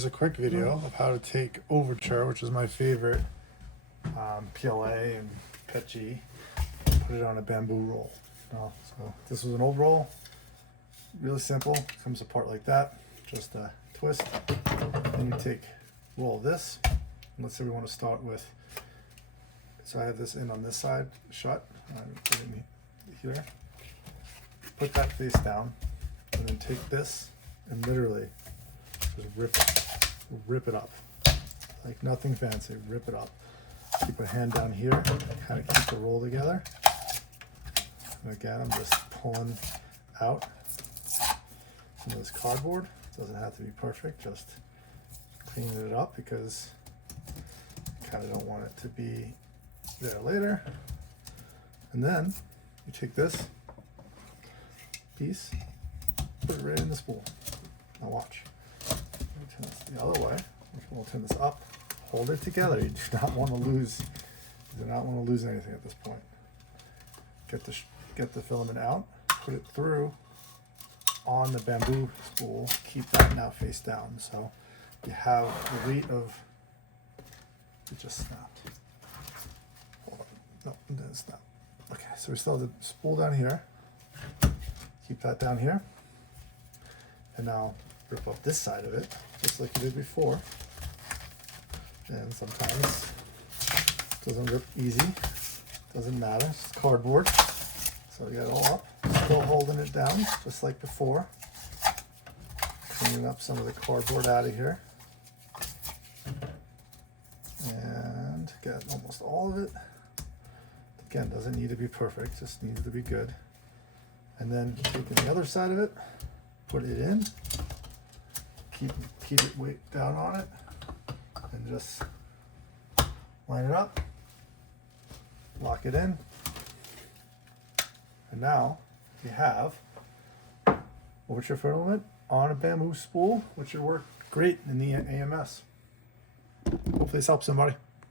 Here's a quick video of how to take Overture, which is my favorite PLA and PETG, put it on a bamboo roll. So this was an old roll, really simple, comes apart like that, just a twist. Then you roll this, and let's say we want to start with, so I have this in on this side, shut, put it in here, put that face down, and then take this and literally just rip it up, like nothing fancy, rip it up. Keep a hand down here, kind of keep the roll together. And again, I'm just pulling out some of this cardboard. It doesn't have to be perfect, just cleaning it up because I kind of don't want it to be there later. And then you take this piece, put it right in the spool. Now watch. Turn this the other way. We'll turn this up. Hold it together. You do not want to lose. You do not want to lose anything at this point. Get the filament out. Put it through on the bamboo spool. Keep that now face down. So you have the weight of. It just snapped. Hold on. No, it didn't snap. Okay, so we still have the spool down here. Keep that down here. And now rip up this side of it, just like you did before. And sometimes it doesn't rip easy, doesn't matter, it's cardboard. So we got it all up, still holding it down, just like before. Cleaning up some of the cardboard out of here. And got almost all of it. Again, doesn't need to be perfect, just needs to be good. And then taking the other side of it, put it in, keep it weight down on it, and just line it up, lock it in, and now you have Overture filament on a bamboo spool, which should work great in the AMS. Hopefully this helps somebody.